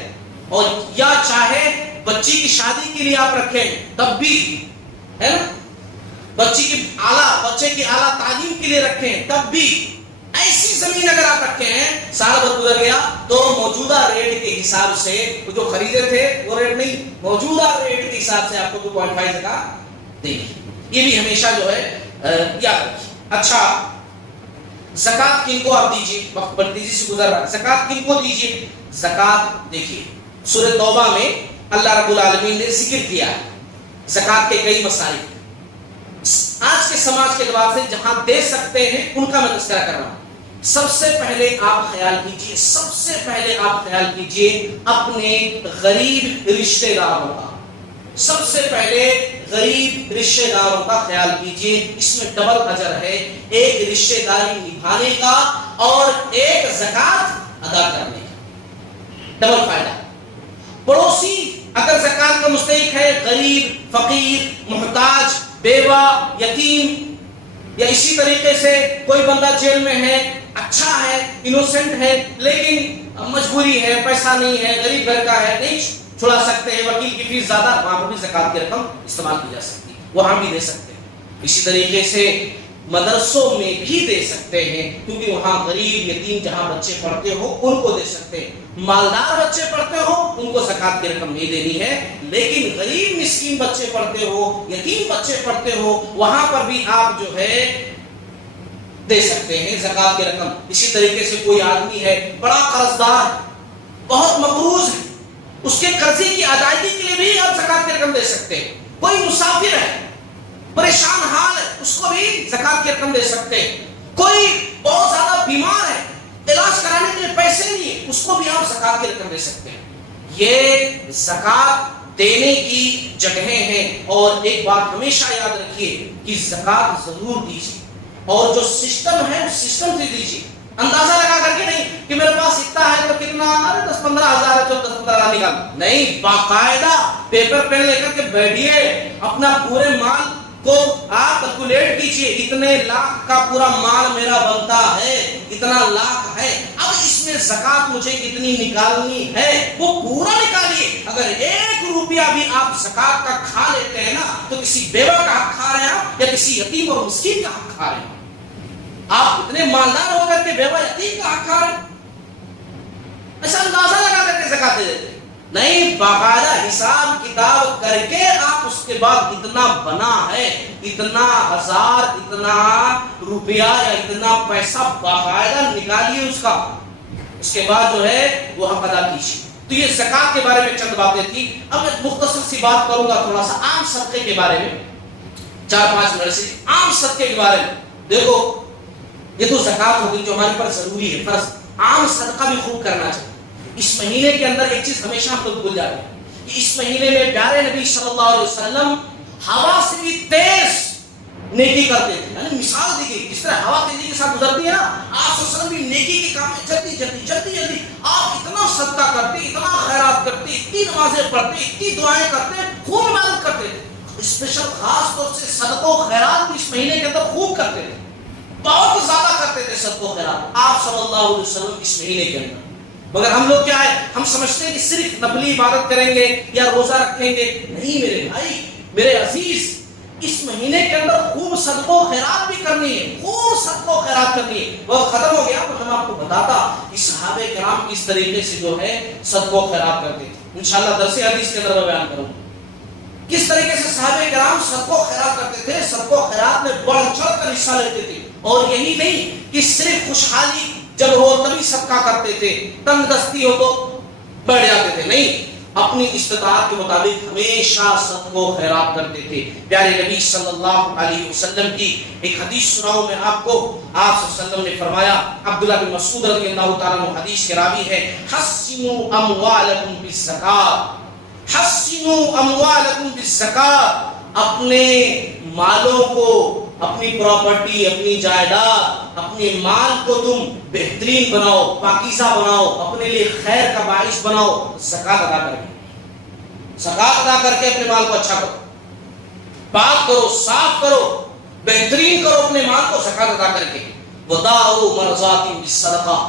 اور یا چاہے بچی کی شادی کے لیے آپ رکھیں تب بھی ہے نا، بچے کی اعلیٰ تعلیم کے لیے رکھیں تب بھی، ایسی زمین اگر آپ رکھے ہیں سال بھر گزر گیا تو موجودہ ریٹ کے حساب سے جو خریدے تھے وہ ریٹ نہیں، موجودہ ریٹ کے حساب سے آپ کو 2.5 زکات دے گی۔ یہ بھی ہمیشہ جو ہے یاد رکھیے۔ اچھا، زکات کن کو آپ دیجیے، وقت بڑی تیزی سے گزر رہا ہے، زکات کن کو دیجیے؟ زکات دیکھیے سورہ توبہ میں اللہ رب العالمین نے ذکر کیا ہے زکات کے کئی مسائل، آج کے سماج کے اعتبار سے جہاں دے سکتے ہیں ان کا میں تذکرہ کر رہا ہوں۔ سب سے پہلے آپ خیال کیجئے اپنے غریب رشتہ داروں کا، سب سے پہلے غریب رشتہ داروں کا خیال کیجئے، اس میں ڈبل اجر ہے، ایک رشتہ داری نبھانے کا اور ایک زکات ادا کرنے کا، ڈبل فائدہ۔ پڑوسی اگر زکات کا مستحق ہے، غریب، فقیر، محتاج، بیوہ، یتیم، یا اسی طریقے سے کوئی بندہ جیل میں ہے، اچھا ہے، انوسنٹ ہے، لیکن مجبوری ہے، پیسہ نہیں ہے، غریب گھر کا ہے، نہیں چھڑا سکتے ہیں، وکیل کی فیس زیادہ، وہاں پر بھی زکات کی رقم استعمال کی جا سکتی ہے، وہاں بھی دے سکتے ہیں۔ اسی طریقے سے مدرسوں میں بھی دے سکتے ہیں، کیونکہ وہاں غریب یتیم جہاں بچے پڑھتے ہو ان کو دے سکتے ہیں، مالدار بچے پڑھتے ہو ان کو زکات کی رقم نہیں دینی ہے، لیکن غریب مسکین بچے پڑھتے ہو، یتیم بچے پڑھتے ہو، وہاں پر بھی آپ جو ہے دے سکتے ہیں زکات کی رقم۔ اسی طریقے سے کوئی آدمی ہے بڑا قرضدار، بہت مقروض ہے، اس کے قرضے کی ادائیگی کے لیے بھی آپ زکات کی رقم دے سکتے ہیں۔ کوئی مسافر ہے، پریشان حال ہے، اس کو بھی زکات کی رقم دے سکتے ہیں۔ کوئی بہت زیادہ بیمار ہے، علاج کرانے کے لیے پیسے نہیں ہیں، اس کو بھی آپ زکات کی رقم دے سکتے ہیں۔ یہ زکات دینے کی جگہیں ہیں، اور ایک بات ہمیشہ یاد رکھیے کہ زکات ضرور دیجیے، اور جو سسٹم ہے اس سسٹم سے دیجیے، اندازہ لگا کر کے نہیں کہ میرے پاس اتنا ہے تو کتنا، 10-15 ہزار ہے تو 10-15 ہزار نکال، نہیں، باقاعدہ پیپر پین لے کر کے بیٹھیے، اپنا پورے مال کو آپ کیلکولیٹ کیجئے، اتنے لاکھ کا پورا مال میرا بنتا ہے، اتنا لاکھ ہے، اب اس میں زکات مجھے کتنی نکالنی ہے وہ پورا نکالیے۔ اگر 1 روپیہ بھی آپ زکات کا کھا لیتے ہیں نا تو کسی بیوہ کا حق کھا رہے ہیں یا کسی یتیم اور مسکین کا حق کھا رہے ہیں۔ آپ اتنے مالدار ہو کر کے بیوہ یتیم کا حق کھا رہے ہیں، ایسا اندازہ لگا کر کے زکات دے دیتے نہیں، باقاعدہ حساب کتاب کر کے آپ اس کے بعد اتنا بنا ہے، اتنا ہزار، اتنا روپیہ یا اتنا پیسہ باقاعدہ نکالیے اس کا، اس کے بعد جو ہے وہ حق ادا کیجیے۔ تو یہ زکات کے بارے میں چند باتیں تھی۔ اب میں مختصر سی بات کروں گا تھوڑا سا عام صدقے کے بارے میں، 4-5 منٹ سے عام صدقے کے بارے میں۔ دیکھو یہ تو زکات ہوگی جو ہمارے پر ضروری ہے، فرض، عام صدقہ بھی خوب کرنا چاہیے۔ اس مہینے کے اندر ایک چیز ہمیشہ ہم لوگ بھول جاتے ہیں کہ اس مہینے میں پیارے نبی صلی اللہ علیہ وسلم ہوا سے بھی تیز نیکی کرتے تھے، یعنی مثال دی گئی جس طرح ہوا تیزی کے ساتھ گزرتی ہے نا، آپ صلی اللہ علیہ وسلم بھی نیکی کے کام میں جلدی آپ اتنا صدقہ کرتے، اتنا خیرات کرتے، اتنی نمازیں پڑھتے، اتنی دعائیں کرتے، خوب عبادت کرتے تھے۔ اسپیشل خاص طور سے صدقہ و خیرات بھی اس مہینے کے اندر خوب کرتے تھے، بہت زیادہ کرتے تھے صدقہ و خیرات آپ صلی اللہ علیہ وسلم اس مہینے کے اندر۔ مگر ہم لوگ کیا ہے، ہم سمجھتے ہیں کہ صرف نفلی عبادت کریں گے یا روزہ رکھیں گے. نہیں میرے بھائی، میرے عزیز، اس مہینے کے اندر خوب صدقہ و خیرات بھی کرنی ہے، خوب صدقہ و خیرات کرنی ہے. وقت ختم ہو گیا تو ہم آپ کو بتاتا کہ صحابہ کرام کس طریقے سے جو ہے صدقہ و خیرات کرتے تھے. انشاءاللہ درس حدیث کے اندر میں بیان کروں کس طریقے سے صحابہ کرام صدقہ و خیرات کرتے تھے، صدقہ و خیرات میں بڑھ چڑھ کر حصہ لیتے تھے. اور یہی نہیں کہ صرف خوشحالی جب ہو تبھی صدقہ کرتے تھے، تنگ دستی ہو تو بڑھ جاتے تھے. نہیں، اپنی استطاعت کے مطابق ہمیشہ صدقہ و خیرات کرتے تھے. پیارے نبی صلی اللہ علیہ وسلم کی ایک حدیث سناؤں میں آپ کو. آپ صلی اللہ علیہ وسلم نے فرمایا، عبداللہ بن مسعود رضی اللہ تعالیٰ عنہ حدیث کے راوی ہے، حسنوا اموالکم بالزکاۃ، حسنوا اموالکم بالزکاۃ. اپنے مالوں کو، اپنی پراپرٹی، اپنی جائیداد، اپنے مال کو تم بہترین بناؤ، پاکیزہ بناؤ، اپنے لیے خیر کا باعث بناؤ. زکات ادا کر کے، زکات ادا کر کے اپنے مال کو اچھا کرو، پاک کرو، صاف کرو، بہترین کرو اپنے مال کو زکات ادا کر کے. وداؤ مرضات بالصدقہ،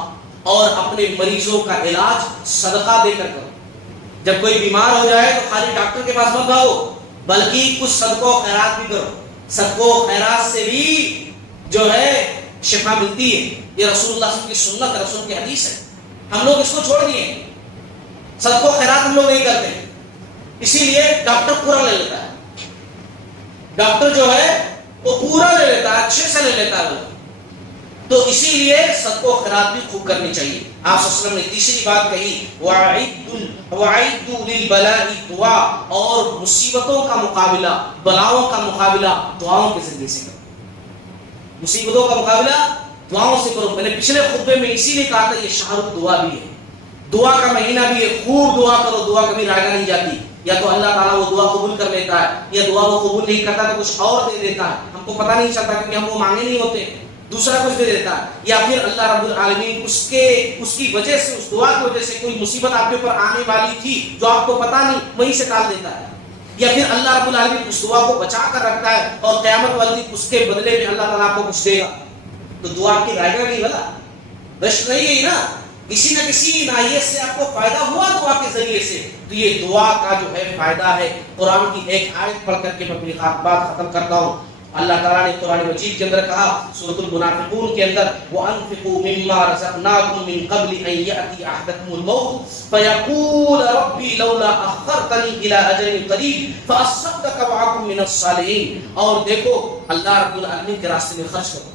اور اپنے مریضوں کا علاج صدقہ دے کر کرو. جب کوئی بیمار ہو جائے تو خالی ڈاکٹر کے پاس مت جاؤ، بلکہ کچھ صدقہ و خیرات بھی کرو. صدقہ و خیرات سے بھی جو ہے شفا ملتی ہے. یہ رسول اللہ صلی اللہ علیہ وسلم کی سنت، رسول کی حدیث ہے. ہم لوگ اس کو چھوڑ دیے، صدقہ و خیرات ہم لوگ نہیں کرتے. اسی لیے ڈاکٹر پورا لے لیتا ہے، ڈاکٹر جو ہے وہ پورا لے لیتا ہے، اچھے سے لے لیتا ہے. تو اسی لیے صدقہ و خیرات بھی خوب کرنی چاہیے. آپ صلی اللہ علیہ وسلم نے تیسری بات کہی، وَأَعِدُّوا لِلْبَلَاءِ دعا، اور مصیبتوں کا مقابلہ، بلاؤں کا مقابلہ دعاؤں کے ذریعے سے کرو. مصیبتوں کا مقابلہ دعاؤں سے کرو. میں نے پچھلے خطبے میں اسی لیے کہا تھا یہ شہر دعا بھی ہے، دعا کا مہینہ بھی ہے. خوب دعا کرو، دعا کبھی رائگاں نہیں جاتی. یا تو اللہ تعالیٰ وہ دعا قبول کر لیتا ہے، یا دعا وہ قبول نہیں کرتا تو کچھ اور دے دیتا ہے. ہم کو پتہ نہیں چلتا کیونکہ ہم وہ مانگے نہیں ہوتے، دوسرا کچھ دے دیتا ہے. یا پھر اللہ رب العالمین اس کی وجہ سے، اس دعا کی وجہ سے کوئی مصیبت آپ کے اوپر آنے والی تھی جو آپ کو پتہ نہیں، وہیں سے ٹال دیتا ہے. یا پھر اللہ رب العالمین اس دعا کو بچا کر رکھتا ہے اور قیامت والے دن اس کے بدلے میں اللہ تعالیٰ آپ کو کچھ دے گا. تو دعا کی رائے گا نہیں، بلا بس نہیں گئی نا، کسی نہ کسی ناحیت سے آپ کو فائدہ ہوا دعا کے ذریعے سے. تو یہ دعا کا جو ہے فائدہ ہے. قرآن کی ایک آیت پڑھ کر کے میں اپنی بات ختم کرتا ہوں. اللہ تعالیٰ نے قرآن مجید کے اندر کہا، سورۃ المنافقون کے اندر، وَأَنفِقُوا مِمَّا رَزَقْنَاكُم مِّن قَبْلِ أَن يَأْتِيَ أَحَدَكُمُ الْمَوْتُ فَيَقُولَ رَبِّي لَوْلَا أَخَّرْتَنِي إِلَىٰ أَجَلٍ قَرِيبٍ فَأَصَّدَّقَ وَأَكُن مِّنَ الصَّالِحِينَ. اور دیکھو اللہ رب العالمین کے راستے میں خرچ کرو.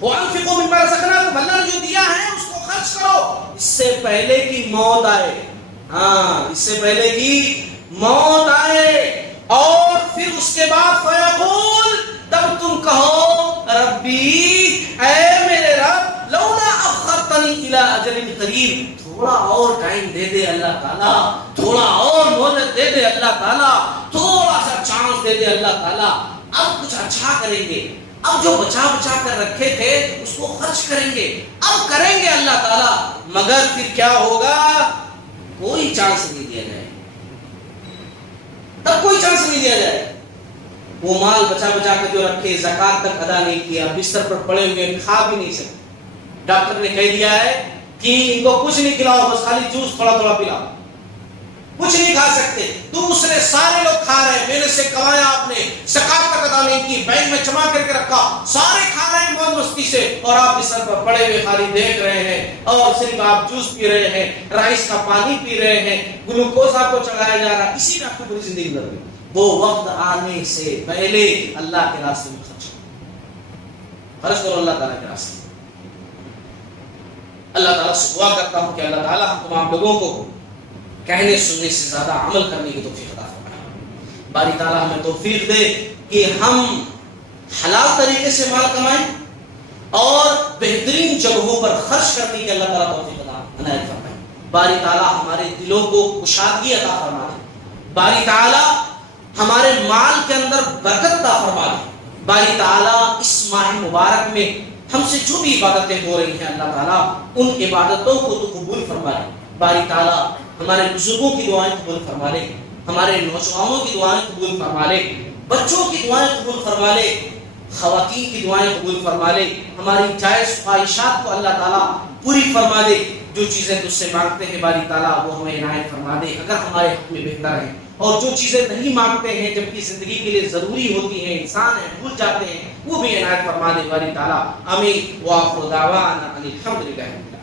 وَأَنفِقُوا مِمَّا رَزَقْنَاكُم، اللہ نے جو دیا ہے اس کو خرچ کرو اس سے پہلے کہ موت آئے. ہاں، اس سے پہلے کہ موت آئے. اور پھر اس کے بعد فیقول، تب تم کہو، ربی، اے میرے رب، لولا اخرتنی الی اجل قریب، تھوڑا اور ٹائم دے دے اللہ تعالیٰ، تھوڑا اور مہلت دے دے اللہ تعالیٰ، تھوڑا سا چانس دے دے اللہ تعالیٰ، اب کچھ اچھا کریں گے. اب جو بچا بچا کر رکھے تھے اس کو خرچ کریں گے، اب کریں گے اللہ تعالیٰ. مگر پھر کیا ہوگا؟ کوئی چانس نہیں دیا جائے، تب کوئی چانس نہیں دیا جائے. وہ مال بچا بچا کے جو رکھے، زکات تک ادا نہیں کیا، بستر پر پڑے ہوئے، کھا بھی نہیں سکتے. ڈاکٹر نے کہہ دیا ہے کہ ان کو کچھ نہیں کھلاؤ، بس خالی جوس تھوڑا تھوڑا پلاؤ، کچھ نہیں کھا سکتے. دوسرے سارے لوگ کھا رہے ہیں، محنت سے کمایا آپ نے، زکات تک ادا نہیں کی، بینک میں جمع کر کے رکھا، سارے کھا رہے ہیں موج مستی سے، اور آپ بستر پر پڑے ہوئے خالی دیکھ رہے ہیں، اور صرف آپ جوس پی رہے ہیں، رائس کا پانی پی رہے ہیں، گلوکوز آپ کو چڑھایا جا رہا ہے. اسی میں آپ کو پوری زندگی گزر گئی. وہ وقت آنے سے پہلے اللہ کے راستے میں خرچ کرو اللہ تعالیٰ کے راستے میں. اللہ تعالیٰ سے دعا کرتا ہوں کہ اللہ تعالیٰ ہم تمام لوگوں کو کہنے سننے سے زیادہ عمل کرنے کی توفیق عطا فرمائے. باری تعالیٰ ہمیں توفیق دے کہ ہم حلال طریقے سے مال کمائیں اور بہترین جگہوں پر خرچ کرنے کی اللہ تعالیٰ توفیق عطا عنایت فرمائے. باری تعالیٰ ہمارے دلوں کو کشادگی عطا فرمائے. باری تعالیٰ ہمارے مال کے اندر برکت عطا فرما دے. باری تعالیٰ اس ماہ مبارک میں ہم سے جو بھی عبادتیں ہو رہی ہیں اللہ تعالیٰ ان عبادتوں کو تو قبول فرما لے. باری تعالیٰ ہمارے بزرگوں کی دعائیں قبول فرما لے، ہمارے نوجوانوں کی دعائیں قبول فرما لے، بچوں کی دعائیں قبول فرما لے، خواتین کی دعائیں قبول فرما لے. ہماری جائز خواہشات کو اللہ تعالیٰ پوری فرما دے. جو چیزیں تجھ سے مانگتے ہیں باری تعالیٰ وہ ہمیں عنایت فرما دے اگر ہمارے حق میں بہتر ہے، اور جو چیزیں نہیں مانگتے ہیں جبکہ زندگی کے لیے ضروری ہوتی ہیں، انسان ہیں بھول جاتے ہیں، وہ بھی عنایت فرما دے باری تعالیٰ۔ آمین۔ وآخر دعوانا ان الحمد للہ۔